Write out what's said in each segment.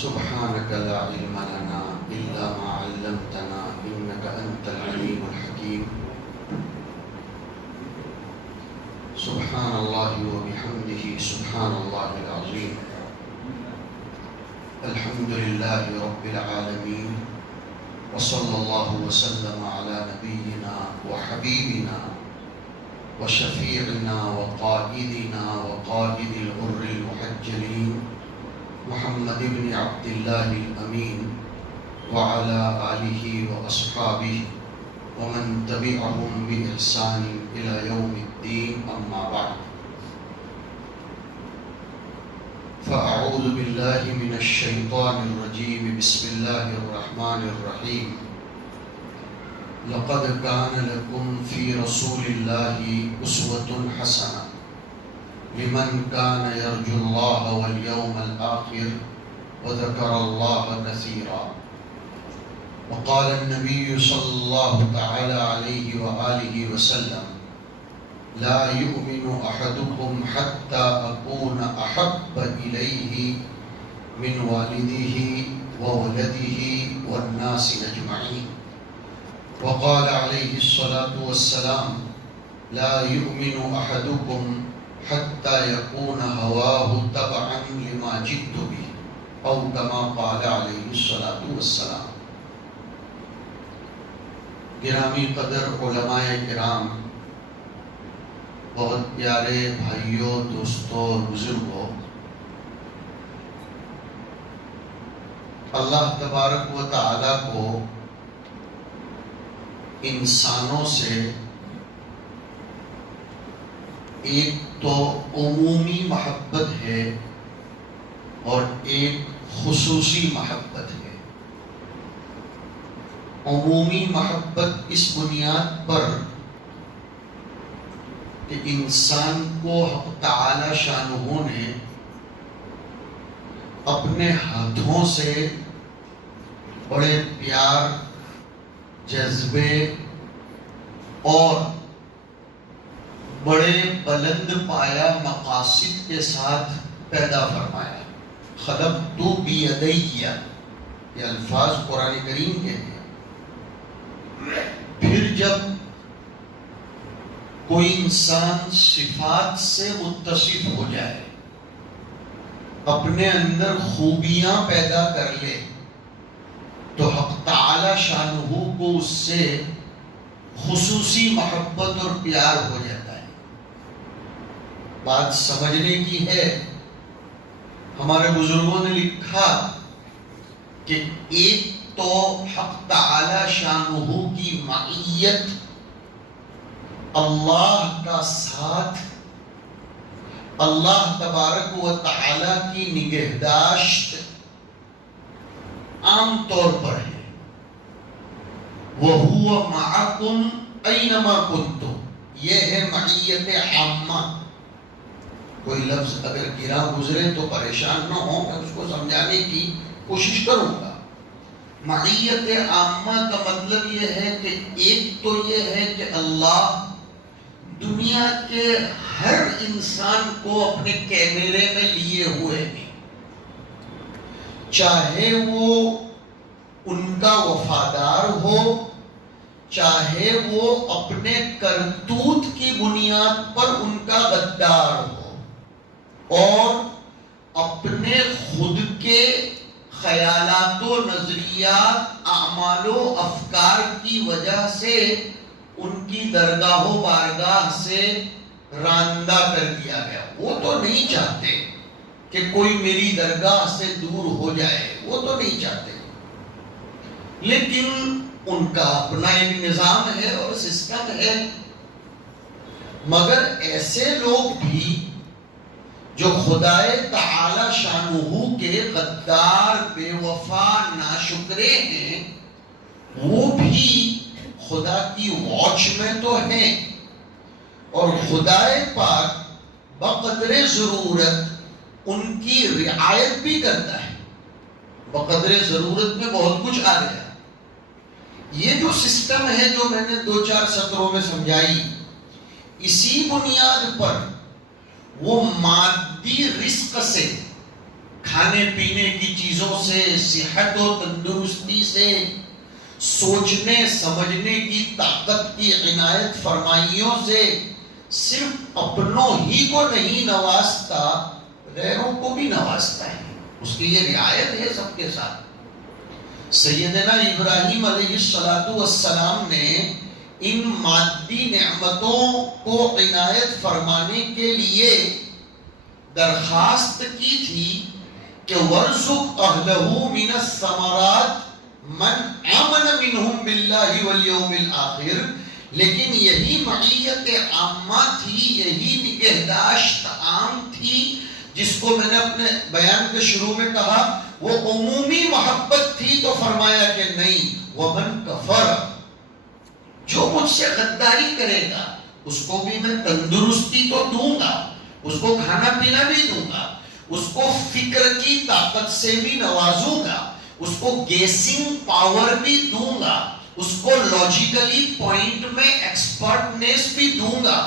سبحانك لا علم لنا إلا ما علمتنا إنك أنت العليم الحكيم. سبحان الله وبحمده سبحان الله العظيم. الحمد لله رب العالمين، وصلى الله وسلم على نبينا وحبيبنا وشفيعنا وقائدنا وقائد الغر المحجلين محمد بن عبد الله الأمين وعلى آله وأصحابه ومن تبعهم بإحسان إلى يوم الدين. أما بعد، فأعوذ بالله من الشيطان الرجيم. بسم الله الرحمن الرحيم. لقد كان لكم في رسول الله أسوة حسنة لمن كان يرجو الله واليوم الآخر وذكر الله كثيرا. وقال النبي صلى الله تعالى عليه وآله وسلم: لا يؤمن أحدكم حتى أكون أحب إليه من والده وولده والناس أجمعين. وقال عليه الصلاة والسلام: لا يؤمن أحدكم حتى يكون هواه تبعا لما جئت به، أو كما قال عليه الصلاة والسلام. گرامی قدر علماء کرام، بہت پیارے بھائیوں، دوستوں اور بزرگوں، اللہ تبارک و تعالی کو انسانوں سے ایک تو عمومی محبت ہے اور ایک خصوصی محبت ہے۔ عمومی محبت اس بنیاد پر کہ انسان کو حق تعالی شانہ نے اپنے ہاتھوں سے بڑے پیار، جذبے اور بڑے بلند پایا مقاصد کے ساتھ پیدا فرمایا۔ خلقت بیدی، یہ الفاظ قرآن کریم کے ہیں۔ پھر جب کوئی انسان صفات سے متصف ہو جائے، اپنے اندر خوبیاں پیدا کر لے، تو حق تعالی شانہ کو اس سے خصوصی محبت اور پیار ہو جاتا ہے۔ بات سمجھنے کی ہے۔ ہمارے بزرگوں نے لکھا کہ ایک تو حق تعالی شانہ کی معیت، اللہ کا ساتھ، اللہ تبارک و تعالی کی نگہداشت عام طور پر ہے۔ وَهُوَ مَعَكُمْ أَيْنَمَا كُنْتُمْ، یہ ہے معیت عامہ۔ کوئی لفظ اگر گرا گزرے تو پریشان نہ ہو، میں اس کو سمجھانے کی کوشش کروں گا۔ معیت عامہ کا مطلب یہ ہے کہ ایک تو یہ ہے کہ اللہ دنیا کے ہر انسان کو اپنے کیمرے میں لیے ہوئے ہیں، چاہے وہ ان کا وفادار ہو، چاہے وہ اپنے کرتوت کی بنیاد پر ان کا غدار ہو، اور اپنے خود کے خیالات و نظریات، اعمال و افکار کی وجہ سے ان کی درگاہ و بارگاہ سے راندہ کر دیا گیا۔ وہ تو نہیں چاہتے کہ کوئی میری درگاہ سے دور ہو جائے، وہ تو نہیں چاہتے، لیکن ان کا اپنا ایک نظام ہے اور سسٹم ہے۔ مگر ایسے لوگ بھی جو خدائے تعالی شانہ کے غدار، بے وفا، ناشکرے ہیں، وہ بھی خدا کی واچ میں تو ہیں، اور خدائے پاک بقدر ضرورت ان کی رعایت بھی کرتا ہے۔ بقدر ضرورت میں بہت کچھ آ گیا۔ یہ جو سسٹم ہے جو میں نے 2-4 سطروں میں سمجھائی، اسی بنیاد پر وہ مادی رزق سے کھانے پینے کی چیزوں سے، صحت و تندرستی سے، سوچنے سمجھنے کی طاقت کی عنایت فرمائیوں سے صرف اپنوں ہی کو نہیں نوازتا، غیروں کو بھی نوازتا ہے. اس کی یہ رعایت ہے سب کے ساتھ. سیدنا ابراہیم علیہ السلام نے ان مادی نعمتوں کو عنایت فرمانے کے لیے درخواست کی تھی کہ وَارْزُقْ أَهْلَهُ مِنَ الثَّمَرَاتِ مَنْ آمَنَ مِنْهُمْ بِاللَّهِ وَالْيَوْمِ الْآخِرِ. لیکن یہی معیت عامہ تھی، یہی نگہداشت عام تھی جس کو میں نے اپنے بیان کے شروع میں کہا وہ عمومی محبت تھی. تو فرمایا کہ نہیں، وَمَنْ كَفَرَ، جو مجھ سے غداری کرے گا اس کو بھی میں تندرستی تو دوں گا، اس کو کھانا پینا بھی دوں گا، اس کو فکر کی طاقت سے بھی نوازوں گا، اس کو گیسنگ پاور بھی دوں گا، اس کو لاجیکلی پوائنٹ میں ایکسپرٹنیس بھی دوں گا.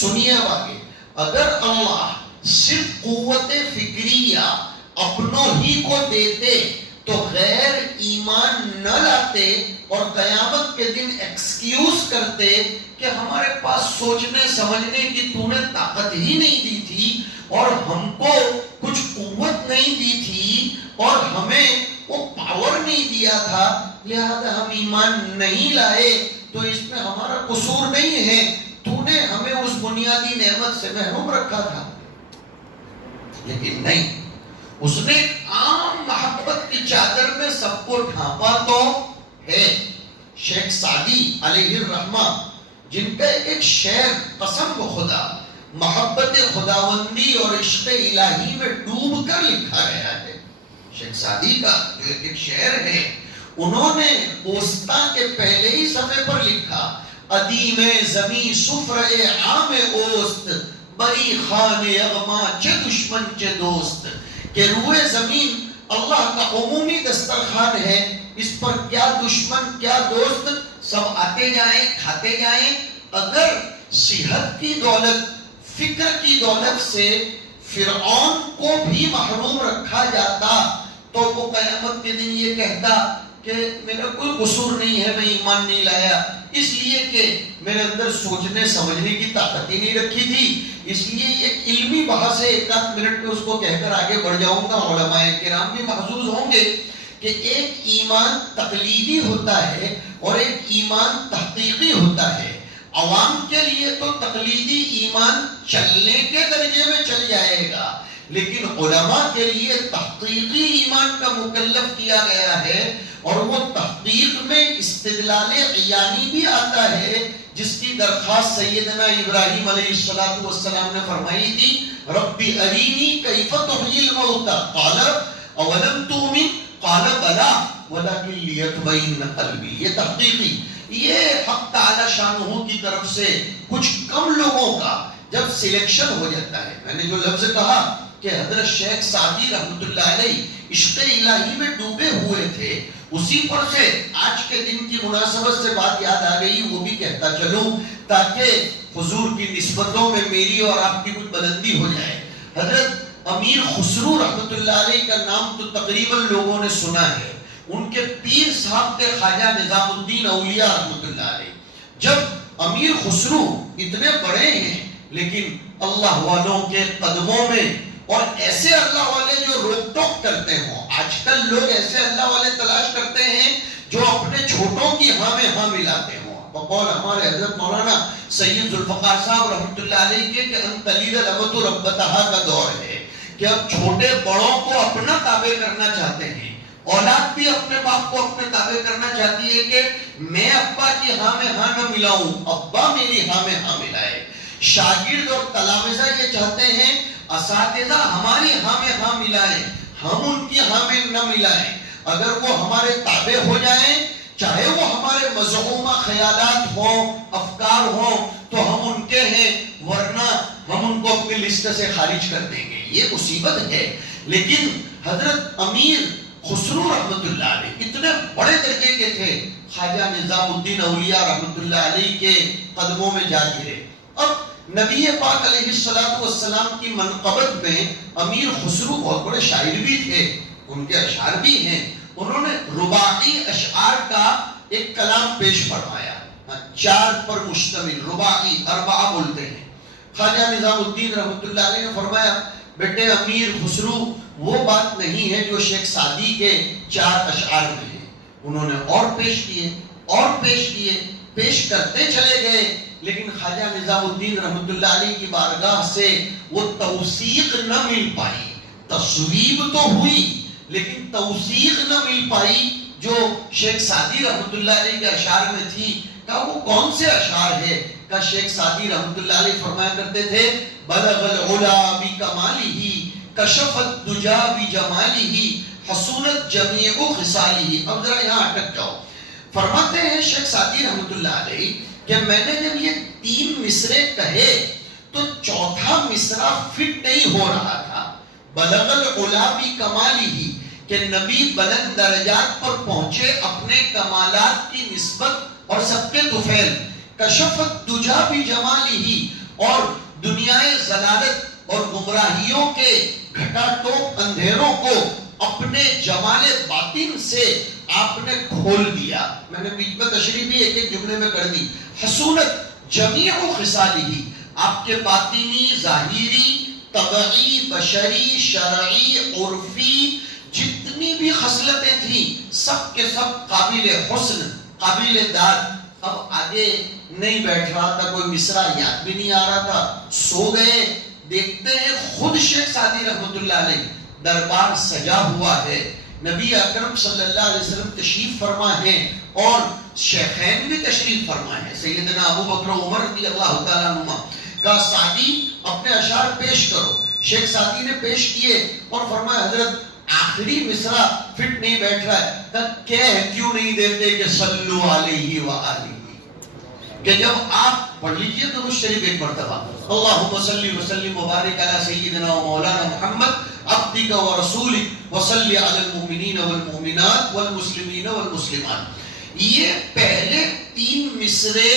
سنیے اب آگے، اگر اللہ صرف قوت فکریہ اپنوں ہی کو دیتے تو غیر ایمان نہ لاتے اور قیامت کے دن ایکسکیوز کرتے کہ ہمارے پاس سوچنے سمجھنے کی تو نے طاقت ہی نہیں دی تھی اور ہم کو کچھ قوت نہیں دی تھی اور ہمیں وہ پاور نہیں دیا تھا، لہذا ہم ایمان نہیں لائے، تو اس میں ہمارا قصور نہیں ہے، تو نے ہمیں اس بنیادی نعمت سے محروم رکھا تھا. لیکن نہیں، اس نے عام محبت کی چادر میں سب کو ڈھانپا تو ہے. شیخ سعدی علیہ الرحمہ جن کا ایک شعر قسم خدا محبت خداوندی اور عشق الہی میں ڈوب کر لکھا گیا ہے. شیخ سعدی کا جو ایک شعر ہے، انہوں نے اوستا کے پہلے ہی صفحے پر لکھا ادیم زمین سفر عام اوست بری خان اغما چے دشمن چے دوست. کہ روئے زمین اللہ کا عمومی دسترخوان ہے، اس پر کیا دشمن کیا دوست سب آتے جائیں کھاتے جائیں. اگر صحت کی دولت فکر کی دولت سے فرعون کو بھی محروم رکھا جاتا تو وہ قیامت کے دن یہ کہتا کہ میرا کوئی قصور نہیں ہے، میں ایمان نہیں لایا اس لیے کہ میرے اندر سوچنے سمجھنے کی طاقت ہی نہیں رکھی تھی. اس لیے ایک علمی بحث ہے، ایک آدھ منٹ میں اس کو کہہ کر آگے بڑھ جاؤں گا. علماء کرام بھی محظوظ ہوں گے کہ ایک ایمان تقلیدی ہوتا ہے اور ایک ایمان تحقیقی ہوتا ہے. عوام کے لیے تو تقلیدی ایمان چلنے کے درجے میں چل جائے گا، لیکن علماء کے لیے تحقیقی ایمان کا مکلف کیا گیا ہے اور وہ تحقیق میں استدلال عیانی بھی آتا ہے، جس کی درخواست سیدنا ابراہیم علیہ السلام نے فرمائی تھی ربی ارینی کیف تحیی الموتى قال اولم تؤمن قال بلا ولکن لیطمئن قلبی. یہ تحقیقی، یہ حق تعالی شانہ کی طرف سے کچھ کم لوگوں کا جب سلیکشن ہو جاتا ہے. میں نے جو لفظ کہا کہ حضرت شیخ سعدی رحمت اللہ علیہ عشق الہی میں ڈوبے ہوئے تھے، اسی پر سے آج کے دن کی مناسبت سے بات یاد آ گئی، وہ بھی کہتا چلوں تاکہ حضور کی نسبتوں میں میری اور آپ کی کچھ بلندی ہو جائے. حضرت امیر خسرو رحمت اللہ علیہ کا نام تو تقریباً لوگوں نے سنا ہے. ان کے پیر صاحب تھے خواجہ نظام الدین اولیاء رحمت اللہ علیہ. جب امیر خسرو اتنے بڑے ہیں لیکن اللہ والوں کے قدموں میں، اور ایسے اللہ والے جو روک ٹوک کرتے ہوں، آج کل لوگ ایسے اللہ والے تلاش کرتے ہیں جو اپنے چھوٹوں کی ہاں میں ہاں ملاتے ہوں. بقول ہمارے حضرت مولانا سید ذوالفقار صاحب رحمت اللہ علیہ کے کہ ان تلید الامۃ ربتہا کا دور ہے کہ اب چھوٹے بڑوں کو اپنا تابع کرنا چاہتے ہیں، اولاد بھی اپنے باپ کو اپنے تابع کرنا چاہتی ہے کہ میں ابا کی ہاں میں ہاں نہ ملاؤں، ابا میری ہاں میں ہاں ملائے. شاگرد اور تلامذہ یہ چاہتے ہیں اساتذہ ہماری ہاں میں ہاں ملائیں، ہم ان کی ہاں میں نہ ملائیں. اگر وہ ہمارے تابع ہو جائیں، چاہے وہ ہمارے مذہومہ خیالات ہوں افکار ہوں تو ہم ان کے ہیں، ورنہ ہم ان کو اپنی لسٹ سے خارج کر دیں گے. یہ مصیبت ہے. لیکن حضرت امیر خسرو رحمت اللہ علیہ اتنے بڑے درجے کے تھے، خواجہ نظام الدین اولیاء رحمت اللہ علیہ کے قدموں میں جا گرے. اب نبی پاک علیہ السلام کی منقبت میں امیر خسرو بہت بڑے شاعر بھی تھے، ان کے اشعار بھی ہیں، انہوں نے رباعی اشعار کا ایک کلام پیش فرمایا، 4 پر مشتمل، رباعی، 4 بولتے ہیں۔ خواجہ نظام الدین رحمۃ اللہ علیہ نے فرمایا بیٹے امیر خسرو وہ بات نہیں ہے جو شیخ سعدی کے 4 اشعار میں ہے، انہوں نے اور پیش کیے اور پیش کیے، پیش کرتے چلے گئے، لیکن خواجہ نظام الدین رحمۃ اللہ علیہ کی بارگاہ سے وہ توثیق نہ مل پائی، تصویب تو ہوئی لیکن توثیق نہ مل پائی جو شیخ سعدی رحمۃ اللہ علیہ کے اشعار میں تھی۔ کہا وہ کون سے اشعار ہے؟ کہ شیخ سعدی رحمۃ اللہ علیہ فرمایا کرتے تھے بلغ العلا بکمالہ کشف الدجا بجمالہ حسونت جمیع خصالہ۔ اب ذرا یہاں اٹک جاؤ، فرماتے ہیں شیخ سعدی رحمۃ اللہ علیہ کہ میں نے جب یہ 3 مصرے کہے تو 4تھا مصرع فٹ نہیں ہو رہا تھا۔ بلغ العلا بکمالہ کہ نبی بلند درجات پر پہنچے اپنے کمالات کی نسبت اور سب کے طفیل، کشف الدجا بجمالہ اور دنیائے ضلالت اور گمراہیوں کے گھٹا ٹوپ اندھیروں کو اپنے جمال باطن سے آپ نے کھول دیا۔ میں نے بیچ میں تشریح بھی ایک جملے میں کر دی، حسونت جمیع خصالہ، آپ کے باطنی، ظاہری، طبعی، بشری، شرعی، عرفی جتنی بھی خصلتیں تھیں سب کے سب قابل حسن، قابل داد۔ اب آگے نہیں بیٹھ رہا تھا، کوئی مصرع یاد بھی نہیں آ رہا تھا، سو گئے۔ دیکھتے ہیں خود شیخ سعدی رحمۃ اللہ علیہ دربار سجا ہوا ہے، نبی اکرم صلی اللہ علیہ وسلم تشریف فرما ہے اور شیخین بھی تشریف فرما ہے، سیدنا ابو بکر و عمر رضی اللہ تعالیٰ عنہما۔ کہا سعدی اپنے اشعار پیش کرو۔ شیخ سعدی نے پیش کیے اور فرمایا حضرت آخری مصرع فٹ نہیں بیٹھ رہا ہے۔ کہا کہہ کیوں نہیں دیتے کہ صلو علیہ وآلہ، کہ جب آپ پڑھ لیجئے درود شریف ایک مرتبہ، اللہم صلی وسلم وبارک علی سیدنا و مولانا محمد عبدک و رسولک وصلی علی المؤمنین والمؤمنات والمسلمین والمسلمات۔ یہ پہلے 3 مصرے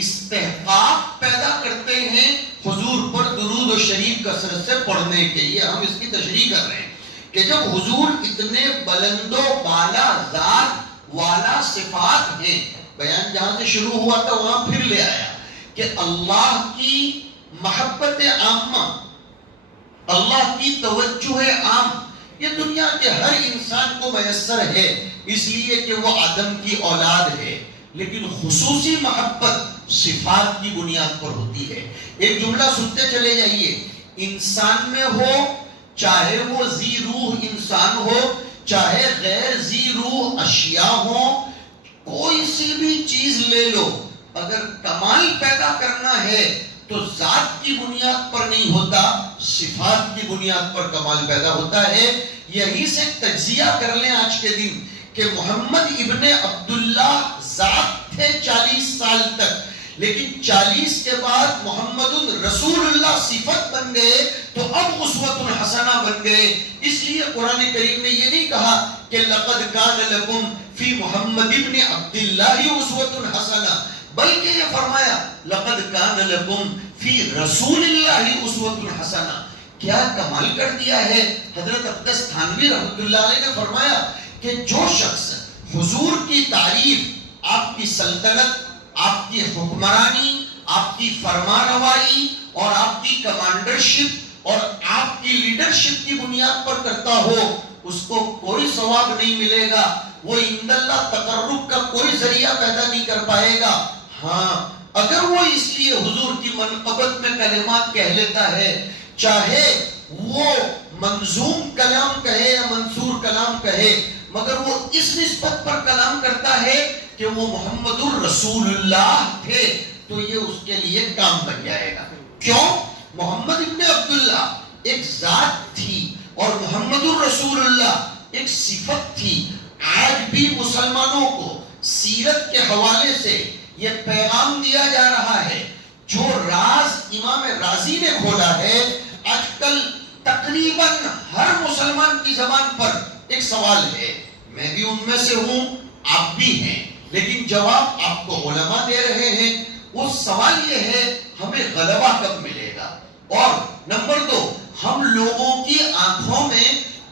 استحقاق پیدا کرتے ہیں حضور پر درود و شریف کثرت سے پڑھنے کے۔ یہ ہم اس کی تشریح کر رہے ہیں کہ جب حضور اتنے بلند و بالا ذات والا صفات ہیں، بیان جہاں سے شروع ہوا تھا وہاں پھر لے آیا کہ اللہ کی محبت عامہ، اللہ کی توجہ عام، یہ دنیا کے ہر انسان کو میسر ہے اس لیے کہ وہ آدم کی اولاد ہے، لیکن خصوصی محبت صفات کی بنیاد پر ہوتی ہے۔ ایک جملہ سنتے چلے جائیے، انسان میں ہو چاہے وہ ذی روح انسان ہو، چاہے غیر ذی روح اشیاء ہو، کوئی سی بھی چیز لے لو، اگر کمال پیدا کرنا ہے تو ذات کی بنیاد پر نہیں ہوتا، صفات کی بنیاد پر کمال پیدا ہوتا ہے۔ یہی سے تجزیہ کر لیں آج کے دن کہ محمد ابن عبداللہ ذات تھے 40 سال تک، لیکن 40 کے بعد محمد رسول اللہ صفت بن گئے تو اب اسوۃ حسنہ بن گئے۔ اس لیے قرآن کریم نے یہ نہیں کہا کہ لقد کان لکم فی محمد ابن عبداللہ اسوۃ حسنہ، بلکہ یہ فرمایا لقد کان لکم فی رسول اللہ اسوۃ حسنہ۔ کیا کمال کر دیا ہے۔ حضرت اقدس تھانوی رحمۃ اللہ علیہ نے فرمایا کہ جو شخص حضور کی تعریف، آپ کی سلطنت، آپ کی حکمرانی، آپ کی فرمانروائی اور آپ کی کمانڈرشپ اور آپ کی لیڈرشپ کی بنیاد پر کرتا ہو، اس کو کوئی ثواب نہیں ملے گا، وہ عند اللہ تقرب کا کوئی ذریعہ پیدا نہیں کر پائے گا۔ ہاں اگر وہ اس لیے حضور کی منقبت میں کلمات کہہ لیتا ہے، چاہے وہ منظوم کلام کہے یا منصور کلام کہے، مگر وہ اس نسبت پر کلام کرتا ہے کہ وہ محمد الرسول اللہ تھے، تو یہ اس کے لیے کام بن جائے گا۔ کیوں؟ محمد ابن عبداللہ ایک ذات تھی اور محمد الرسول اللہ ایک صفت تھی۔ آج بھی مسلمانوں کو سیرت کے حوالے سے یہ پیغام دیا جا رہا ہے، جو راز امام رازی نے کھولا ہے۔ آج کل تقریباً ہر مسلمان کی زبان پر ایک سوال ہے، میں بھی ان میں سے ہوں، آپ بھی ہیں، لیکن جواب آپ کو علماء دے رہے ہیں، وہ سوال یہ ہے ہمیں غلبہ کب ملے گا، اور نمبر 2 ہم لوگوں کی آنکھوں میں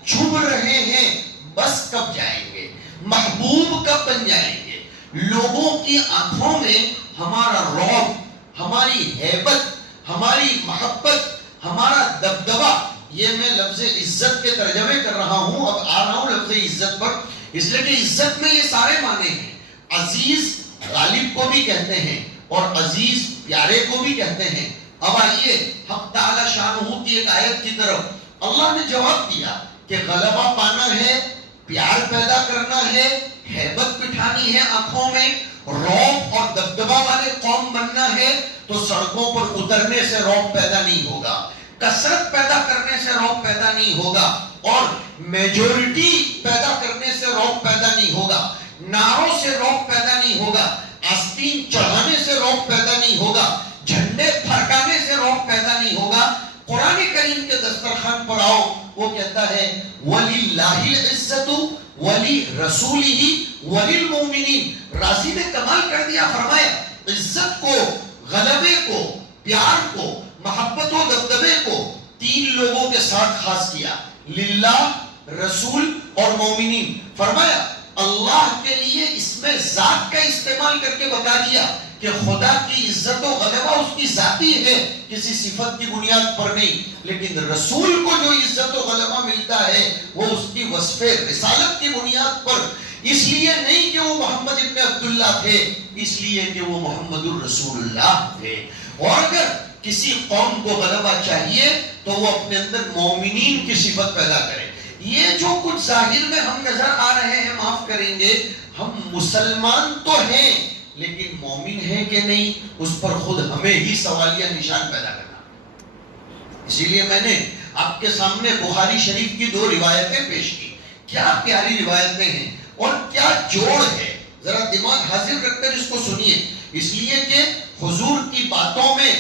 چھپ رہے ہیں بس کب جائیں گے، محبوب کب بن جائیں گے، لوگوں کی آنکھوں میں ہمارا رعب، ہماری ہیبت، ہماری محبت، ہمارا دبدبہ. یہ میں لفظ عزت کے ترجمے کر رہا ہوں، اب آ رہا ہوں لفظ عزت پر، اس لیے کہ عزت میں یہ سارے معنی ہیں. عزیز غالب کو بھی کہتے ہیں اور عزیز پیارے کو بھی کہتے ہیں. اب آئیے حق تعالی شانہ کی ایک آیت کی طرف. اللہ نے جواب دیا کہ غلبہ پانا ہے، پیار پیدا کرنا ہے، ہیبت بٹھانی ہے آنکھوں میں، رعب اور دبدبہ والے قوم بننا ہے، تو سڑکوں پر اترنے سے رعب پیدا نہیں ہوگا، کثرت پیدا کرنے سے رعب پیدا نہیں ہوگا، اور میجورٹی پیدا کرنے سے رعب پیدا نہیں ہوگا، نعروں سے رعب پیدا نہیں ہوگا، آستین چڑھانے سے رعب پیدا نہیں ہوگا، جھنڈے پھرکانے سے رعب پیدا نہیں ہوگا. قرآن کریم کے دسترخوان پر آؤ، وہ کہتا ہے وَلِلَّهِ الْعِزَّةُ وَلِرَسُولِهِ وَلِلْمُؤْمِنِينَ. راضی نے کمال کر دیا، فرمایا عزت کو، غلبے کو، پیار کو، محبت و دبدبے کو 3 لوگوں کے ساتھ خاص کیا، للہ، رسول اور مومنین. فرمایا اللہ کے لیے اس میں ذات کا استعمال کر کے بتا دیا کہ خدا کی عزت و غلبہ اس کی ذاتی ہے، کسی صفت کی بنیاد پر نہیں. لیکن رسول کو جو عزت و غلبہ ملتا ہے وہ اس کی وصف رسالت کی بنیاد پر، اس لیے نہیں کہ وہ محمد ابن عبداللہ تھے، اس لیے کہ وہ محمد الرسول اللہ تھے. اور اگر کسی قوم کو غلبہ چاہیے تو وہ اپنے اندر مومنین کی صفت پیدا کرے. یہ جو کچھ ظاہر میں ہم نظر آ رہے ہیں، معاف کریں گے، ہم مسلمان تو ہیں لیکن مومن ہیں کہ نہیں، اس پر خود ہمیں ہی سوالیہ نشان پیدا کرنا. اسی لیے میں نے آپ کے سامنے بخاری شریف کی 2 روایتیں پیش کی. کیا پیاری روایتیں ہیں اور کیا جوڑ ہے، ذرا دماغ حاضر رکھ کر اس کو سنیے. اس لیے کہ حضور کی باتوں میں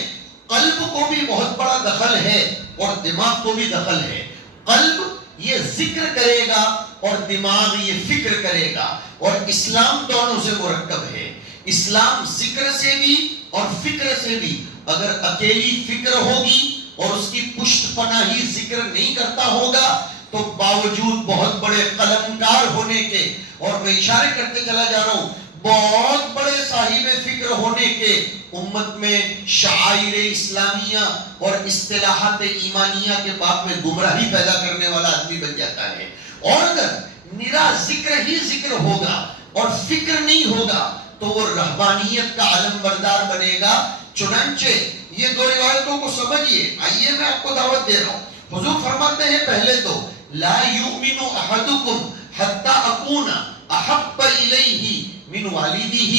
قلب کو بھی بہت بڑا دخل ہے اور دماغ کو بھی دخل ہے. قلب یہ ذکر کرے گا اور دماغ یہ فکر کرے گا، اور اسلام دونوں سے مرکب ہے. اسلام ذکر سے بھی اور فکر سے بھی. اگر اکیلی فکر ہوگی اور اس کی پشت پناہی ذکر نہیں کرتا ہوگا تو باوجود بہت بڑے قلمکار ہونے کے، اور میں اشارے کرتے چلا جا رہا ہوں، بہت بڑے صاحب فکر ہونے کے، امت میں شعائر اسلامیہ اور اصطلاحات ایمانیہ کے باب میں گمراہی پیدا کرنے والا آدمی بن جاتا ہے. اور اگر نرا ذکر ہی ذکر ہوگا اور فکر نہیں ہوگا تو وہ رہبانیت کا علم بردار بنے گا. چنانچہ یہ 2 روایتوں کو سمجھیے. آئیے میں آپ کو دعوت دے رہا ہوں. حضور فرماتے ہیں پہلے تو لا یؤمن احدکم حتی اکون احب الیہ من والدہ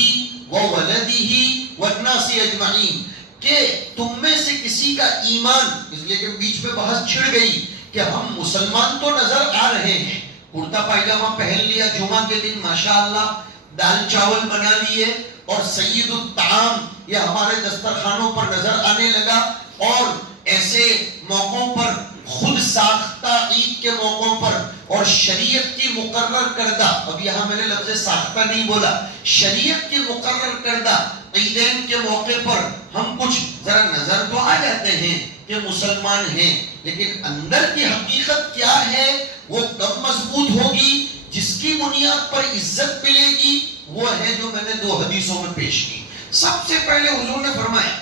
وولدہ والناس اجمعین، کہ تم میں سے کسی کا ایمان، اس لیے کہ بیچ میں بحث چھڑ گئی کہ ہم مسلمان تو نظر آ رہے ہیں، کرتا پائجامہ پہن لیا جمعہ کے دن ماشاءاللہ، دال چاول بنا لیے اور سید الطعام یہ ہمارے دسترخوانوں پر نظر آنے لگا، اور ایسے موقعوں پر خود ساختہ عید کے موقعوں پر اور شریعت کی مقرر کردہ، اب یہاں میں نے لفظ ساختہ نہیں بولا، شریعت کی مقرر کردہ عیدین کے موقع پر ہم کچھ ذرا نظر تو آ جاتے ہیں کہ مسلمان ہیں، لیکن اندر کی حقیقت کیا ہے وہ کب مضبوط ہوگی؟ جس کی بنیاد پر عزت ملے گی وہ ہے جو میں نے 2 حدیثوں میں پیش کی. سب سے پہلے حضور نے فرمایا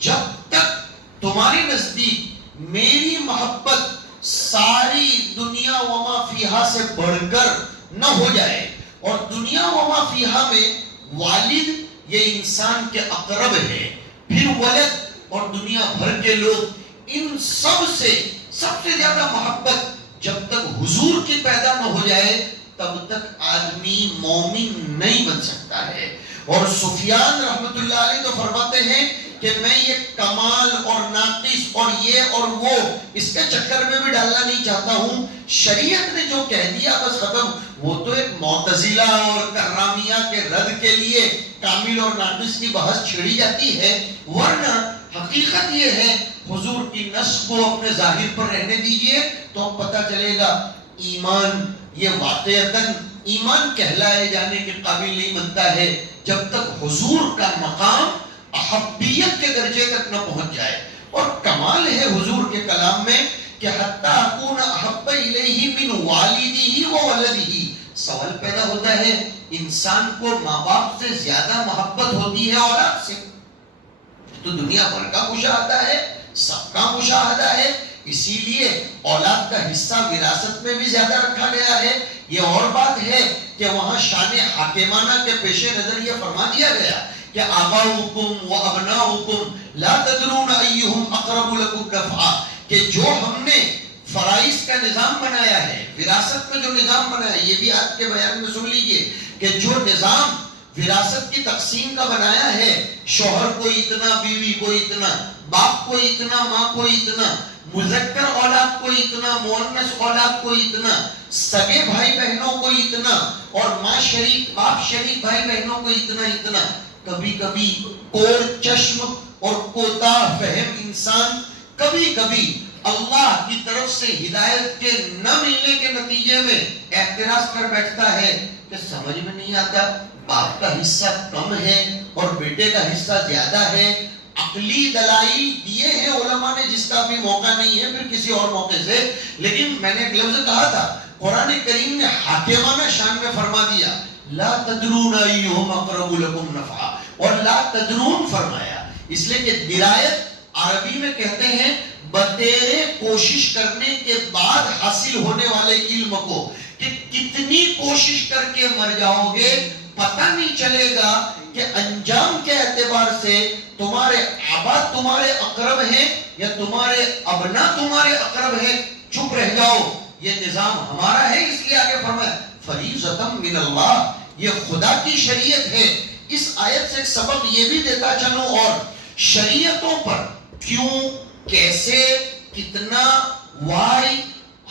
جب تک تمہارے نزدیک میری محبت ساری دنیا وما فیہا سے بڑھ کر نہ ہو جائے، اور دنیا وما فیہا میں والد یہ انسان کے اقرب ہے، پھر ولد اور دنیا بھر کے لوگ، ان سب سے زیادہ محبت جب تک حضور کی پیدا نہ ہو جائے تب تک آدمی مومن نہیں بن سکتا ہے. اور سفیان رحمت اللہ علیہ تو فرماتے ہیں کہ میں یہ کمال اور ناقص اور یہ اور وہ اس کے چکر میں بھی ڈالنا نہیں چاہتا ہوں. شریعت نے جو کہہ دیا بس ختم. وہ تو ایک معتزلہ اور کرامیہ کے رد کے لیے کامل اور ناقص کی بحث چھڑی جاتی ہے، ورنہ حقیقت یہ ہے حضور کی نص کو اپنے ظاہر پر رہنے دیجئے تو پتہ چلے گا ایمان یہ واقعتاً ایمان کہلائے جانے کے قابل نہیں بنتا ہے جب تک حضور کا مقام احبیت کے درجے تک نہ پہنچ جائے. اور کمال ہے حضور کے کلام میں کہ حتی اکون احب الیہ من والدہ و ولدہ. سوال پیدا ہوتا ہے انسان کو ماں باپ سے زیادہ محبت ہوتی ہے اولاد سے؟ تو دنیا بھر کا مشاہدہ ہے، سب کا مشاہدہ ہے. اسی لیے اولاد کا حصہ وراثت میں بھی زیادہ رکھا گیا ہے. یہ اور بات ہے کہ وہاں شان حاکمانہ کے پیش نظر یہ فرما دیا گیا کہ آباؤکم و ابناؤکم لا تدرون ایہم اقرب لکم نفعا، کہ جو ہم نے فرائض کا نظام بنایا ہے، وراثت میں جو نظام بنایا ہے، یہ بھی آج کے بیان میں سن لیجئے کہ جو نظام وراثت کی تقسیم کا بنایا ہے، شوہر کو اتنا، بیوی کو اتنا، باپ کو اتنا، ماں کو اتنا، مذکر اولاد کو اتنا، مؤنث اولاد کو اتنا، سگے بھائی بہنوں کو اتنا، اور ماں شریک باپ شریک بھائی بہنوں کو اتنا اتنا. کبھی کبھی کور چشم اور کوتاہ فہم انسان کبھی کبھی اللہ کی طرف سے ہدایت کے نہ ملنے کے نتیجے میں اعتراض کر بیٹھتا ہے کہ سمجھ میں نہیں آتا، باپ کا حصہ کم ہے اور بیٹے کا حصہ زیادہ ہے. عقلی دلائل دیے ہیں علماء نے جس کا بھی موقع نہیں ہے پھر کسی اور موقع سے. لیکن میں نے ایک لفظ کہا تھا، قرآن کریم نے حاکمانہ شان میں فرما دیا لا تدرون ایہم اقرب لکم نفعا، اور لا تدرون فرمایا اس لیے کہ درایت عربی میں کہتے ہیں بتیرے کوشش کرنے کے بعد حاصل ہونے والے علم کو، کہ کتنی کوشش کر کے مر جاؤ گے پتہ نہیں چلے گا کہ انجام کے اعتبار سے تمہارے آبا تمہارے اقرب ہیں یا تمہارے ابنا تمہارے اقرب ہیں. چپ رہ جاؤ، یہ نظام ہمارا ہے. اس لیے آگے فرمایا فریضۃ من اللہ، یہ خدا کی شریعت ہے. اس آیت سے ایک سبق یہ بھی دیتا چلوں، اور شریعتوں پر کیوں، کیسے، کتنا، وائی،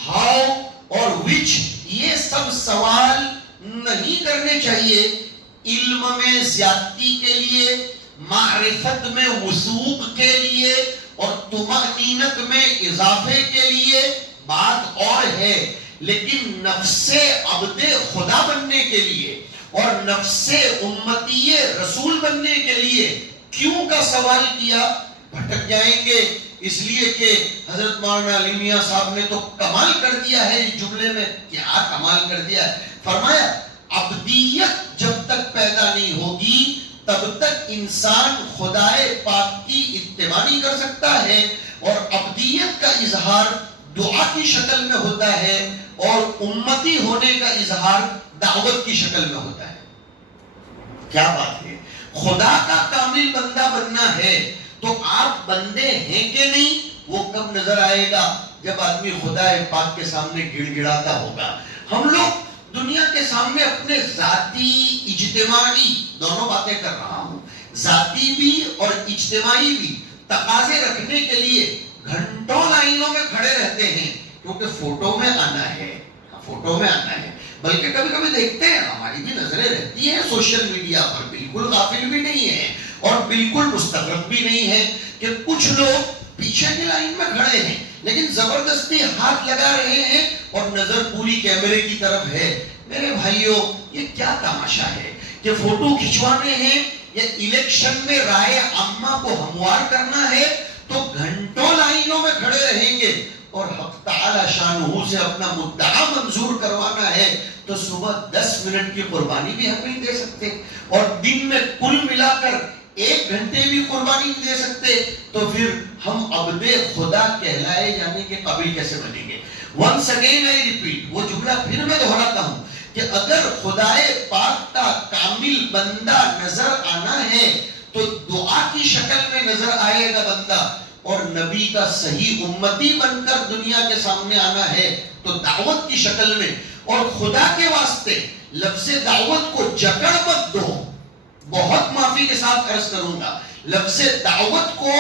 ہاؤ اور وچ، یہ سب سوال نہیں کرنے چاہیے. علم میں زیادتی کے لیے، معرفت میں وثوق کے لیے اور طمأنینت میں اضافے کے لیے بات اور ہے. لیکن نفس عبد خدا بننے کے لیے اور نفس امتی رسول بننے کے لیے کیوں کا سوال کیا؟ بھٹک جائیں گے. اس لیے کہ حضرت مولانا علی میاں صاحب نے تو کمال کر دیا ہے اس جملے میں. کیا کمال کر دیا ہے؟ فرمایا عبدیت جب تک پیدا نہیں ہوگی تب تک انسان خدائے پاک کی اتباع نہیں کر سکتا ہے، اور عبدیت کا اظہار دعا کی شکل میں ہوتا ہے اور امتی ہونے کا اظہار دعوت کی شکل میں ہوتا ہے. کیا بات ہے! خدا کا کامل بندہ بننا ہے تو آپ بندے ہیں کہ نہیں وہ کب نظر آئے گا؟ جب آدمی خدا پاک کے سامنے گڑ گڑاتا ہوگا. ہم لوگ دنیا کے سامنے اپنے ذاتی اجتماعی دونوں باتیں کر رہا ہوں، ذاتی بھی اور اجتماعی بھی تقاضے رکھنے کے لیے گھنٹوں لائنوں میں کھڑے رہتے ہیں کیونکہ فوٹو میں آنا ہے، فوٹو میں آنا ہے. بلکہ کبھی کبھی دیکھتے ہیں ہماری بھی نظریں رہتی ہیں سوشل میڈیا پر، بالکل غافل بھی نہیں ہیں اور بالکل مستغرب بھی نہیں ہے کہ کچھ لوگ پیچھے کی لائن میں کھڑے ہیں لیکن زبردستی ہاتھ لگا رہے ہیں اور نظر پوری کیمرے کی طرف ہے. میرے بھائیوں یہ کیا تماشا ہے کہ فوٹو کھچوانے ہیں یا الیکشن میں رائے عامہ کو ہموار کرنا ہے تو گھنٹوں لائنوں میں کھڑے رہیں گے، اور حق تعالی شانہ سے اپنا مدعا منظور کروانا ہے تو صبح 10 منٹ کی قربانی بھی ہم نہیں دے سکتے، اور دن میں کل ملا کر 1 گھنٹے بھی قربانی نہیں دے سکتے، تو پھر ہم عبد خدا کہلائے جانے کے قابل کیسے بنیں گے؟ once again I repeat، وہ جملہ پھر میں دہراتا ہوں کہ اگر خدائے پاک کا کامل بندہ نظر آنا ہے تو دعا کی شکل میں نظر آئے گا بندہ، اور نبی کا صحیح امتی بن کر دنیا کے سامنے آنا ہے تو دعوت کی شکل میں. اور خدا کے واسطے لفظ دعوت کو جکڑ مت دو، بہت معافی کے ساتھ عرض کروں گا، لفظ دعوت کو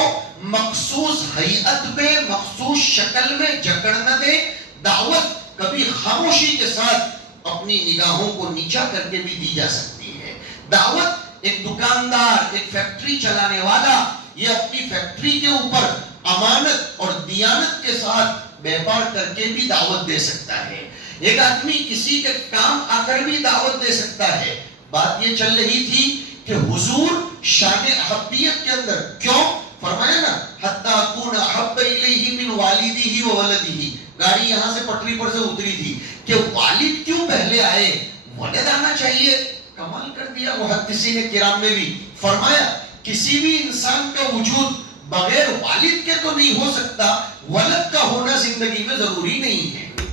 مخصوص ہیئت میں مخصوص شکل میں جکڑ نہ دے. دعوت کبھی خاموشی کے ساتھ اپنی نگاہوں کو نیچا کر کے بھی دی جا سکتی ہے. دعوت ایک دکاندار، ایک فیکٹری چلانے والا، یہ اپنی فیکٹری کے اوپر امانت اور دیانت کے ساتھ بیپار کر کے بھی دعوت دے سکتا ہے. ایک آدمی کسی کے کام آ کر بھی دعوت دے سکتا ہے. بات یہ چل رہی تھی کہ حضور شان احبیت کے اندر. کیوں؟ فرمایا نا حتی اکون احب الیہ من والدہ و ولدہ. گاڑی یہاں سے پٹری پر سے اتری تھی کہ والد کیوں پہلے آئے، ولد آنا چاہیے. کمال کر دیا محدثین کرام نے بھی. فرمایا کسی بھی انسان کا وجود بغیر والد کے تو نہیں ہو سکتا، ولد کا ہونا زندگی میں ضروری نہیں ہے.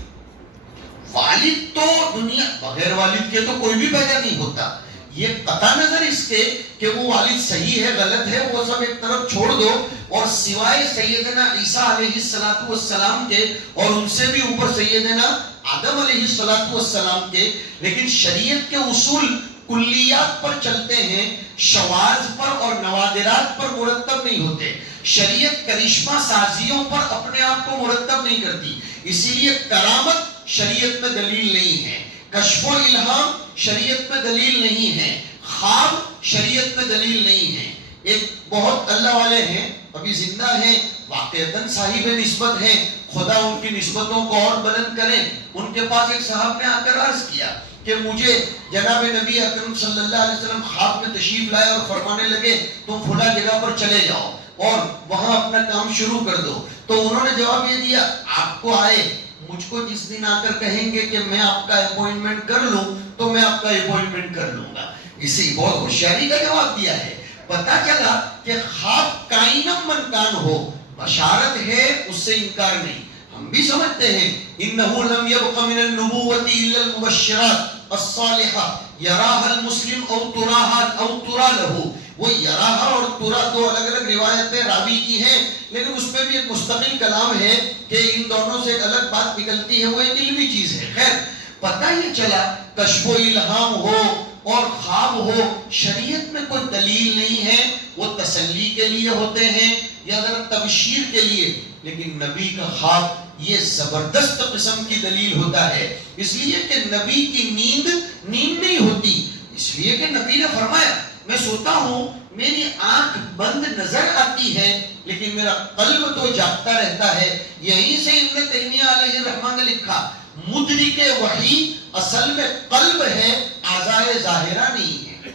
والد تو دنیا، بغیر والد کے تو کوئی بھی پیدا نہیں ہوتا. یہ قطع نظر اس کے کہ وہ والد صحیح ہے غلط ہے وہ سب ایک طرف چھوڑ دو، اور سوائے سیدنا عیسیٰ علیہ السلام کے اور ان سے بھی اوپر سیدنا آدم علیہ السلام کے، لیکن شریعت کے اصول کلیات پر چلتے ہیں، شواذ پر اور نوادرات پر مرتب نہیں ہوتے. شریعت کرشمہ سازیوں پر اپنے آپ کو مرتب نہیں کرتی. اسی لیے کرامت شریعت میں دلیل نہیں ہے، کشف و الہام شریعت میں دلیل نہیں ہے، خواب شریعت میں دلیل نہیں ہے. ایک بہت اللہ والے ہیں، ابھی زندہ ہیں، واقعتاً صاحب نسبت ہیں، خدا ان کی نسبتوں کو اور بلند کرے. ان کے پاس ایک صاحب نے آ کر عرض کیا کہ مجھے جناب نبی اکرم صلی اللہ علیہ وسلم خواب میں تشریف لائے اور فرمانے لگے تم فلاں جگہ پر چلے جاؤ اور وہاں اپنا کام شروع کر دو. تو انہوں نے جواب یہ دیا آپ کو آئے، مجھ کو جس دن آ کر کہیں گے کہ میں آپ کا اپوائنٹمنٹ کر لوں تو میں آپ کا اپوائنٹمنٹ کر لوں گا. اسی بہت ہوشیاری کا جواب دیا ہے. پتا چلا کہ خواب کائنم من کان ہو، بشارت ہے، اس سے انکار نہیں. ہم بھی سمجھتے ہیں انہو لم یبق من النبوۃ الا المبشرات الصالحہ یراہا المسلم او تراہا او ترا لہو. وہ یراہا اور ترا دو الگ الگ روایتیں راوی کی ہیں، لیکن اس میں بھی ایک مستقل کلام ہے کہ ان دونوں سے ایک الگ بات نکلتی ہے، وہ ایک علمی چیز ہے. خیر پتہ یہ چلا کشف و الہام ہو اور خواب ہو، شریعت میں کوئی دلیل نہیں ہے، وہ تسلی کے لیے ہوتے ہیں یا ذرا تبشیر کے لیے. لیکن نبی کا خواب یہ زبردست قسم کی دلیل ہوتا ہے، اس لیے کہ نبی کی نیند نہیں ہوتی. اس لیے کہ نبی نے فرمایا میں سوتا ہوں، میری آنکھ بند نظر آتی ہے لیکن میرا قلب تو جاگتا رہتا ہے. یہیں سے ابن تیمیہ علیہ الرحمہ نے لکھا مدرک وحی اصل میں قلب ہے، اعضائے ظاہرہ نہیں ہے.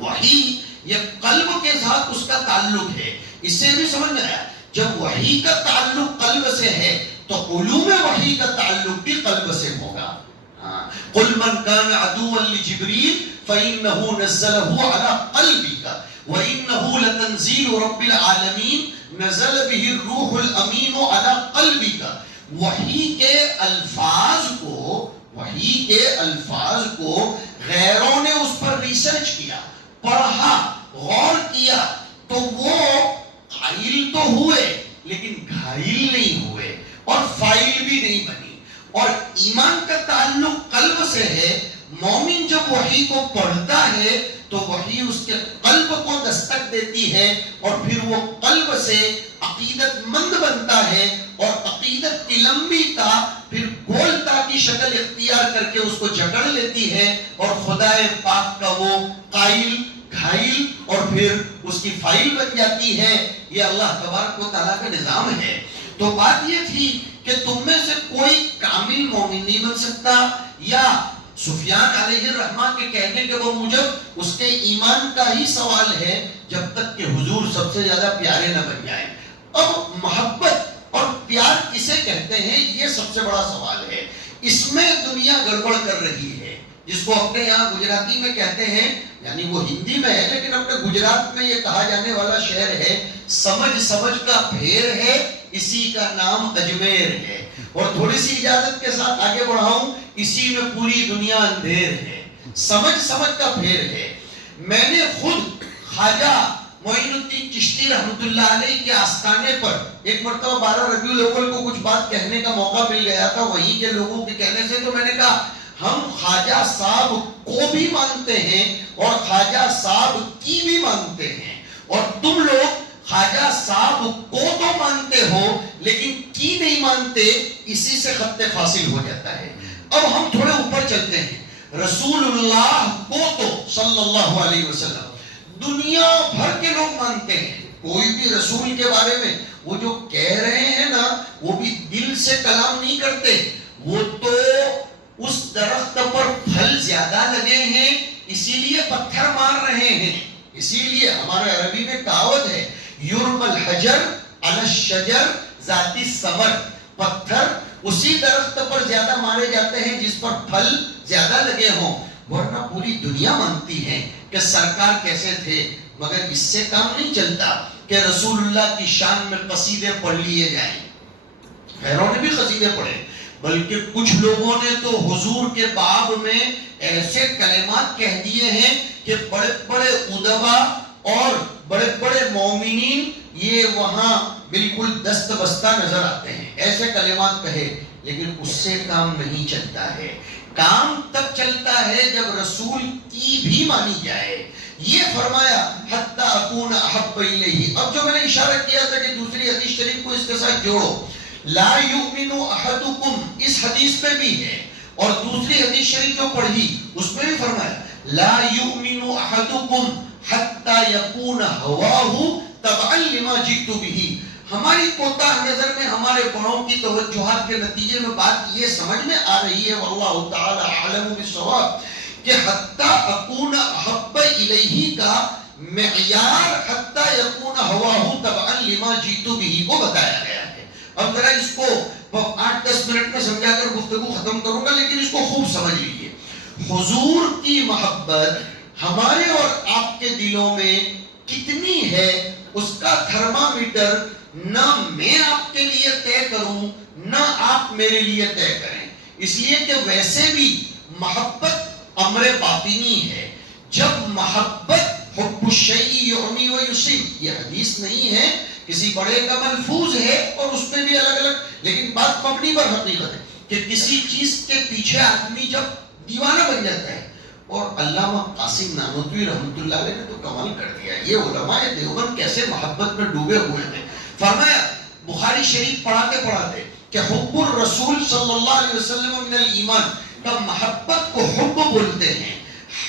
وحی یہ قلب کے ساتھ اس کا تعلق ہے. اس سے بھی سمجھ میں آیا جب وحی کا تعلق قلب سے ہے تو علوم وحی کا تعلق بھی قلب سے ہوگا. قل من كان عدوا لجبريل فإنه نزله على قلبك وإنه لتنزيل رب العالمين نزل به الروح الأمين على قلبك. وحی کے الفاظ کو غیروں نے اس پر ریسرچ کیا، پڑھا، غور کیا تو وہ قائل تو ہوئے لیکن گھائل نہیں ہوئے اور فائل بھی نہیں بنی. اور ایمان کا تعلق قلب سے ہے. مومن جب وحی کو پڑھتا ہے تو وحی اس کے قلب کو دستک دیتی ہے اور پھر وہ قلب سے عقیدت مند بنتا ہے اور عقیدت کی لمبی تا پھر گول تا کی شکل اختیار کر کے اس کو جکڑ لیتی ہے اور خدا پاک کا وہ قائل، گھائل اور پھر اس کی فائل بن جاتی ہے. یہ اللہ تبارک و تعالیٰ کا نظام ہے. تو بات یہ تھی کہ تم میں سے کوئی کامل مومن نہیں بن سکتا، یا سفیان علیہ الرحمہ کے کہنے کے وہ موجب اس کے ایمان کا ہی سوال ہے جب تک کہ حضور سب سے زیادہ پیارے نہ بن جائیں. اب محبت اور پیار کسے کہتے ہیں یہ سب سے بڑا سوال ہے. اس میں دنیا گڑبڑ کر رہی ہے، جس کو اپنے یہاں گجراتی میں کہتے ہیں، یعنی وہ ہندی میں ہے لیکن اپنے گجرات میں یہ کہا جانے والا شعر ہے سمجھ کا پھیر ہے، اسی کا نام اجمیر ہے. اور تھوڑی سی اجازت کے ساتھ آگے بڑھاؤں، اسی میں پوری دنیا اندھیر ہے. سمجھ کا پھیر ہے. میں نے خود خواجہ معین الدین چشتی رحمۃ اللہ علیہ کے آستانے پر ایک مرتبہ 12 ربیع الاول کو کچھ بات کہنے کا موقع مل گیا تھا وہیں کے لوگوں کے کہنے سے. تو میں نے کہا ہم خواجہ صاحب کو بھی مانتے ہیں اور خواجہ صاحب کی بھی مانتے ہیں، اور تم لوگ خواجہ صاحب کو تو مانتے ہو لیکن کی نہیں مانتے، اسی سے خط فاصل ہو جاتا ہے. اب ہم تھوڑے اوپر چلتے ہیں. رسول اللہ کو تو صلی اللہ علیہ وسلم دنیا بھر کے لوگ مانتے ہیں. کوئی بھی رسول کے بارے میں وہ جو کہہ رہے ہیں نا وہ بھی دل سے کلام نہیں کرتے، وہ تو اس درخت پر پھل زیادہ لگے ہیں اسی لیے پتھر مار رہے ہیں، اسی لیے ہمارے عربی میں کہاوت ہے یرم الحجر علی الشجر ذاتی ثمر، پتھر اسی درخت پر زیادہ مارے جاتے ہیں جس پر پھل زیادہ لگے ہوں، ورنہ پوری دنیا مانتی ہے کہ سرکار کیسے تھے، مگر اس سے کام نہیں چلتا کہ رسول اللہ کی شان میں قصیدے پڑھ لیے جائیں۔ غیروں نے بھی قصیدے پڑھے، بلکہ کچھ لوگوں نے تو حضور کے باب میں ایسے کلمات کہہ دیے ہیں کہ بڑے بڑے ادبا اور بڑے بڑے مومنین یہ وہاں بالکل دست بستہ نظر آتے ہیں، ایسے کلمات کہے، لیکن اس سے کام نہیں چلتا ہے۔ کام تب چلتا ہے جب رسول کی بھی مانی جائے۔ یہ فرمایا حتی اکون احب الیہ۔ اب جو میں نے اشارہ کیا تھا کہ دوسری حدیث شریف کو اس کے ساتھ جوڑو، لا یؤمن احدکم، اس حدیث میں بھی ہے، اور دوسری حدیث شریف جو پڑھی اس میں بھی فرمایا لا یؤمن احدکم حتی یکون ہواہ تبعا لما جئت بہ۔ ہماری کوتاہ نظر میں ہمارے بڑوں کی توجہات کے نتیجے میں بات یہ سمجھ میں آ رہی ہے، واللہ تعالی اعلم بالصواب، کہ حتی اکون احب الیہ کا معیار حتی یکون ہواہ تبعا لما جئت بہ کو بتایا گیا ہے۔ اب ذرا اس کو 8-10 منٹ میں سمجھا کر گفتگو ختم کروں گا، لیکن اس کو خوب سمجھ لیجیے۔ حضور کی محبت ہمارے اور آپ کے دلوں میں کتنی ہے، اس کا تھرمامیٹر نہ میں آپ کے لیے طے کروں نہ آپ میرے لیے طے کریں، اس لیے کہ ویسے بھی محبت امر باطنی ہے۔ جب محبت حب الشیء یعمی و یصم، یہ حدیث نہیں ہے، کسی بڑے کا ملفوظ ہے اور اس میں بھی الگ الگ، لیکن بات مبنی پر حقیقت ہے کہ کسی چیز کے پیچھے آدمی جب دیوانہ بن جاتا ہے، اور علامہ قاسم نانوتوی رحمۃ اللہ علیہ نے تو کمال کر دیا، یہ علماء دیوبند کیسے محبت میں ڈوبے ہوئے ہیں۔ فرمایا بخاری شریف پڑھاتے پڑھاتے کہ حب الرسول صلی اللہ علیہ وسلم من الایمان، کا محبت کو حب بولتے ہیں،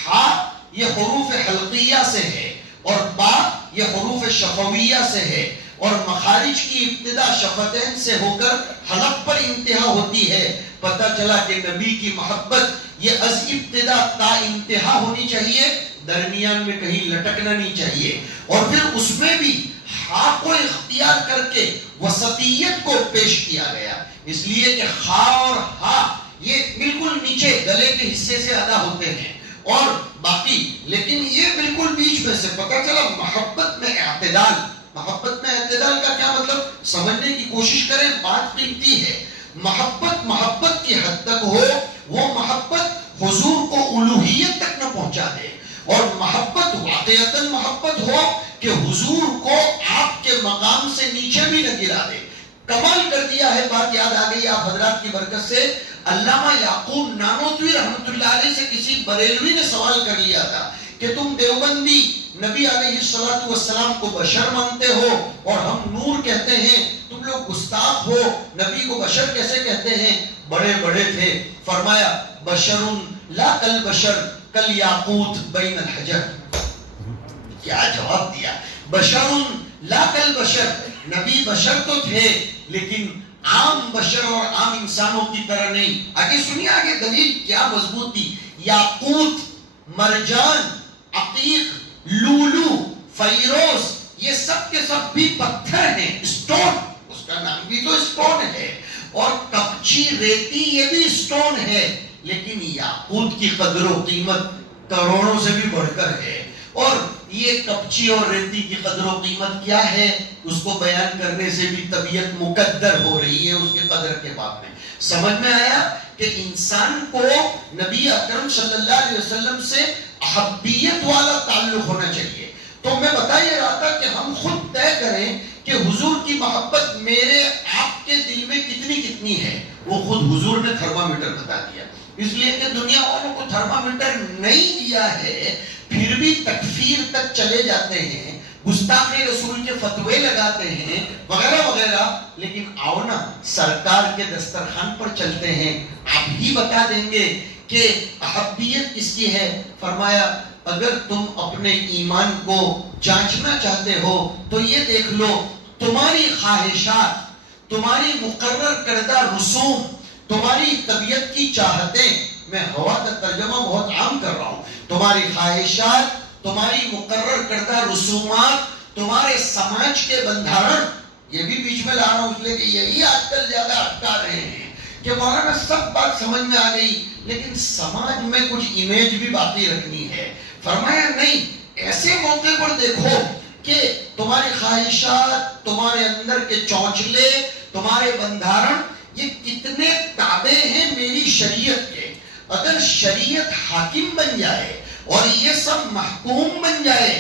ہا یہ حروف حلقیہ سے ہے اور با یہ حروف شفویہ سے ہے، اور مخارج کی ابتدا شفتین سے ہو کر حلق پر انتہا ہوتی ہے۔ پتہ چلا کہ نبی کی محبت یہ از ابتدا تا انتہا ہونی چاہیے، درمیان میں کہیں لٹکنا نہیں چاہیے، اور پھر اس میں بھی ہا کو اختیار کر کے وسطیت کو پیش کیا گیا، اس لیے کہ خا اور ہا یہ بالکل نیچے گلے کے حصے سے ادا ہوتے ہیں، اور باقی لیکن یہ بالکل بیچ میں سے۔ پتہ چلا محبت میں اعتدال، محبت میں اعتدال کا کیا مطلب سمجھنے کی کوشش کریں، بات قیمتی ہے۔ محبت کی حد تک ہو، وہ محبت حضور کو الوہیت تک نہ پہنچا دے، اور محبت واقعتاً محبت ہو کہ حضور کو آپ کے مقام سے نیچے بھی نہ گرا دے۔ کمال کر دیا ہے، بات یاد آ گئی آپ حضرات کی برکت سے۔ علامہ یعقوب نانوتوی رحمۃ اللہ علیہ سے کسی بریلوی نے سوال کر لیا تھا کہ تم دیوبندی نبی علیہ السلام کو بشر مانتے ہو اور ہم نور کہتے ہیں، تم لوگ گستاخ ہو، نبی کو بشر کیسے کہتے ہیں؟ بڑے بڑے تھے، فرمایا بشر لا کل بشر کل یاقوت بین الحجر۔ کیا جواب دیا، بشر لا کل بشر، نبی بشر تو تھے لیکن عام بشر اور عام انسانوں کی طرح نہیں۔ آگے سنیے، آگے دلیل کیا مضبوط تھی۔ یاقوت، مرجان، عقیق، لولو، فیروز، یہ سب کے سب بھی پتھر ہیں، اسٹون، اس کا نام بھی تو اسٹون ہے، اور کپچی ریتی یہ بھی اسٹون ہے، لیکن یاقوت کی قدر و قیمت کروڑوں سے بھی بڑھ کر ہے۔ اور یہ کپچی اور ریتی کی قدر و قیمت کیا ہے، اس کو بیان کرنے سے بھی طبیعت مقدر ہو رہی ہے اس کے قدر کے باب میں۔ سمجھ میں آیا کہ انسان کو نبی اکرم صلی اللہ علیہ وسلم سے احبیت والا تعلق ہونا چاہیے۔ تو میں بتا یہ رہا تھا کہ ہم خود طے کریں کہ حضور کی محبت میرے آپ کے دل میں کتنی کتنی ہے، وہ خود حضور نے تھرمامیٹر بتا دیا، اس لیے کہ دنیا والوں کو تھرمامیٹر نہیں دیا ہے، پھر بھی تکفیر تک چلے جاتے ہیں، گستاخی رسول کے فتوے لگاتے ہیں وغیرہ وغیرہ۔ لیکن آؤ نا سرکار کے دسترخوان پر چلتے ہیں، آپ ہی بتا دیں گے کہ احبیت کس کی ہے۔ فرمایا اگر تم اپنے ایمان کو جانچنا چاہتے ہو تو یہ دیکھ لو، تمہاری خواہشات، تمہاری مقرر کردہ رسوم، تمہاری طبیعت کی چاہتیں، میں ہوا کا ترجمہ بہت عام کر رہا ہوں، تمہاری خواہشات تمہاری مقرر کردہ رسومات، تمہارے سماج کے بندھارن، یہ بھی بیچ میں لا رہا ہوں اس لیے کہ یہی آج کل زیادہ اٹکا رہے ہیں کہ مولانا سب بات سمجھ میں آ گئی لیکن سماج میں کچھ امیج بھی باقی رکھنی ہے. فرمایا نہیں، ایسے موقع پر دیکھو کہ تمہاری خواہشات، تمہارے اندر کے چونچلے، تمہارے بندھارن یہ کتنے تابع ہیں میری شریعت کے. اگر شریعت حاکم بن جائے اور یہ سب محکوم بن جائے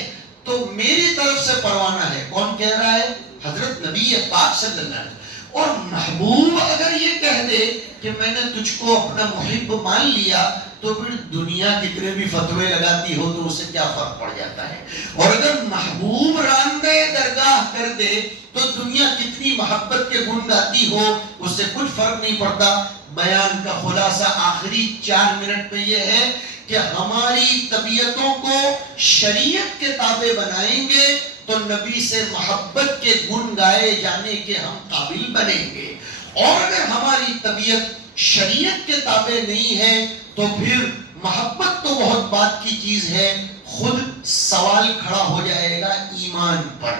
تو میری طرف سے پروانہ ہے. کون کہہ رہا ہے؟ حضرت نبی پاک صلی اللہ علیہ وسلم. اور محبوب اگر یہ کہہ دے کہ میں نے تجھ کو اپنا محب مان لیا تو پھر دنیا کتنے بھی فتوے لگاتی ہو تو اسے کیا فرق پڑ جاتا ہے. اور اگر محبوب راندے درگاہ کر دے تو دنیا کتنی محبت کے گن گاتی ہو اس سے کچھ فرق نہیں پڑتا. بیان کا خلاصہ آخری 4 منٹ میں یہ ہے کہ ہماری طبیعتوں کو شریعت کے تابع بنائیں گے تو نبی سے محبت کے گن گائے جانے کے ہم قابل بنیں گے. اور اگر ہماری طبیعت شریعت کے تابع نہیں ہے تو پھر محبت تو بہت بات کی چیز ہے، خود سوال کھڑا ہو جائے گا ایمان پر.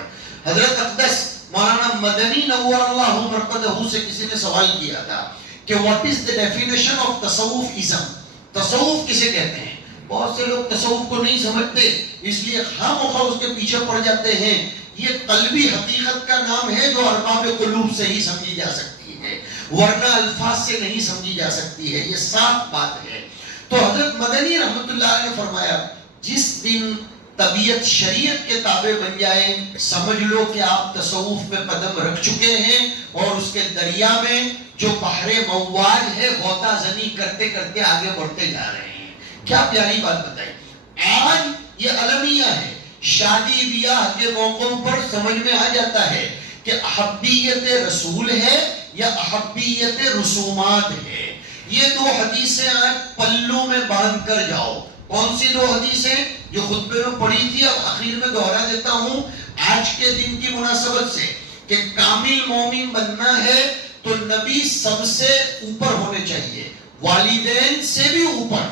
حضرت اقدس مولانا مدنی نور اللہ مرقدہ سے کسی نے سوال کیا تھا کہ what is the definition of تصوفism؟ تصوف کسے کہتے ہیں؟ بہت سے لوگ تصوف کو نہیں سمجھتے اس لیے خامخواہ اس کے پیچھے پڑ جاتے ہیں. یہ قلبی حقیقت کا نام ہے جو ارباب قلوب سے ہی سمجھی جا سکتی ہے ورنہ الفاظ سے نہیں سمجھی جا سکتی ہے. یہ صاف بات ہے. تو حضرت مدنی رحمت اللہ علیہ نے فرمایا جس دن طبیعت شریعت کے تابع بن جائے سمجھ لو کہ آپ تصوف میں قدم رکھ چکے ہیں اور اس کے دریا میں جو بحر مواج ہے غوطہ زنی کرتے کرتے آگے بڑھتے جا رہے ہیں. کیا پیاری بات بتائی. آج یہ المیہ ہے، شادی بیاہ کے موقعوں پر سمجھ میں آ جاتا ہے کہ احبیت رسول ہے یا احبیت رسومات ہے. یہ 2 حدیثیں آج پلوں میں باندھ کر جاؤ. کون سی 2 حدیثیں جو خطبے میں پڑھی تھی اب آخر میں دوہرا دیتا ہوں آج کے دن کی مناسبت سے کہ کامل مومن بننا ہے تو نبی سب سے اوپر ہونے چاہیے، والدین سے بھی اوپر،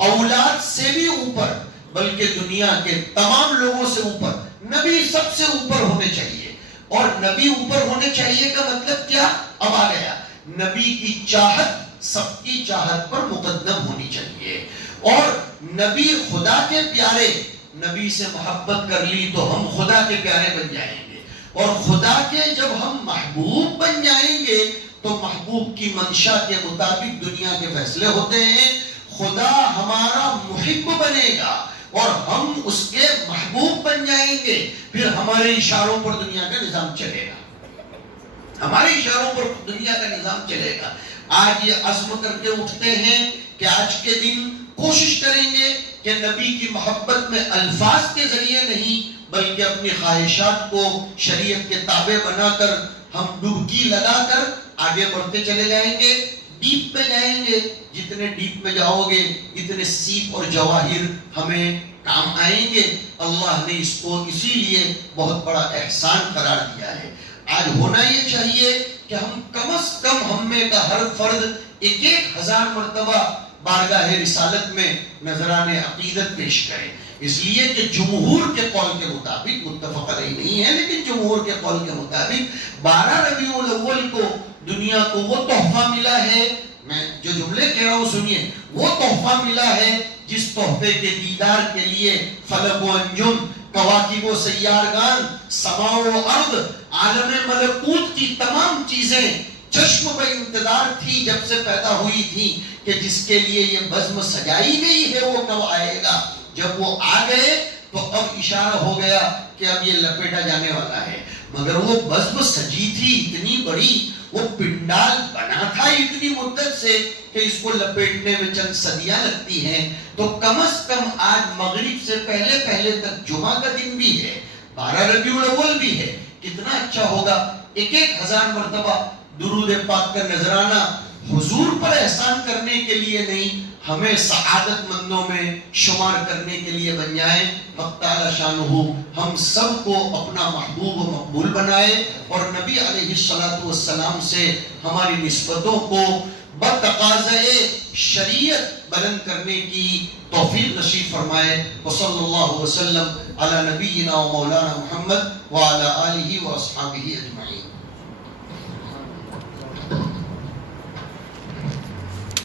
اولاد سے بھی اوپر، بلکہ دنیا کے تمام لوگوں سے اوپر. نبی سب سے اوپر ہونے چاہیے. اور نبی اوپر ہونے چاہیے کا مطلب کیا؟ اب آ گیا. نبی کی چاہت سب کی چاہت پر مقدم ہونی چاہیے. اور نبی خدا کے پیارے، نبی سے محبت کر لی تو ہم خدا کے پیارے بن جائیں گے. اور خدا کے جب ہم محبوب بن جائیں گے تو محبوب کی منشا کے مطابق دنیا کے فیصلے ہوتے ہیں. خدا ہمارا محب بنے گا اور ہم اس کے محبوب بن جائیں گے، پھر ہمارے اشاروں پر دنیا کا نظام چلے گا. ہمارے اشاروں پر دنیا کا نظام چلے گا. آج یہ عزم کر کے اٹھتے ہیں کہ آج کے دن کوشش کریں گے کہ نبی کی محبت میں الفاظ کے ذریعے نہیں بلکہ اپنی خواہشات کو شریعت کے تابع بنا کر ہم ڈبکی لگا کر آگے بڑھتے چلے جائیں گے. ڈیپ پہ جائیں گے، جتنے ڈیپ میں جاؤ گے اتنے سیپ اور جواہر ہمیں کام آئیں گے. اللہ نے اس کو اسی لیے بہت بڑا احسان قرار دیا ہے. آج ہونا یہ چاہیے کہ ہم کم از کم ہم میں کا ہر فرد 1000 مرتبہ بارگاہ رسالت میں نذران عقیدت پیش کرے. اس لیے کہ جمہور کے قول کے مطابق، متفق علیہ نہیں ہے لیکن جمہور کے قول کے مطابق 12 ربیع الاول کو دنیا کو وہ تحفہ ملا ہے، میں جو جملے کہہ رہا ہوں سنیے، وہ تحفہ ملا ہے جس تحفے کے دیدار کے لیے فلک و انجم، کواکب و سیارگان، سما و ارض، عالم ملکوت کی تمام چیزیں چشم پہ انتظار تھی جب سے پیدا ہوئی تھی کہ جس کے لیے یہ بزم سجائی گئی ہے وہ کب آئے گا. جب وہ آ گئے تو اب اشارہ ہو گیا کہ اب یہ لپیٹا جانے والا ہے. مگر وہ بزم سجی تھی اتنی بڑی، وہ پنڈال بنا تھا اتنی مدت سے کہ اس کو لپیٹنے میں چند صدیاں لگتی ہیں. تو کم از کم آج مغرب سے پہلے پہلے تک جمعہ کا دن بھی ہے، 12 ربیع الاول بھی ہے. کتنا اچھا ہوگا 1000 مرتبہ درود پاک کا نذرانہ حضور پر احسان کرنے کے لیے نہیں، ہمیں سعادت مندوں میں شمار کرنے کے لیے بن جائیں. حق تعالی شانہ ہم سب کو اپنا محبوب و مقبول بنائے اور نبی علیہ الصلوۃ والسلام سے ہماری نسبتوں کو بتقاضۂ شریعت بلند کرنے کی توفیق نصیب فرمائے. وصلی اللہ وسلم علی نبینا و مولانا محمد وعلی آلہ و اصحابہ اجمعین.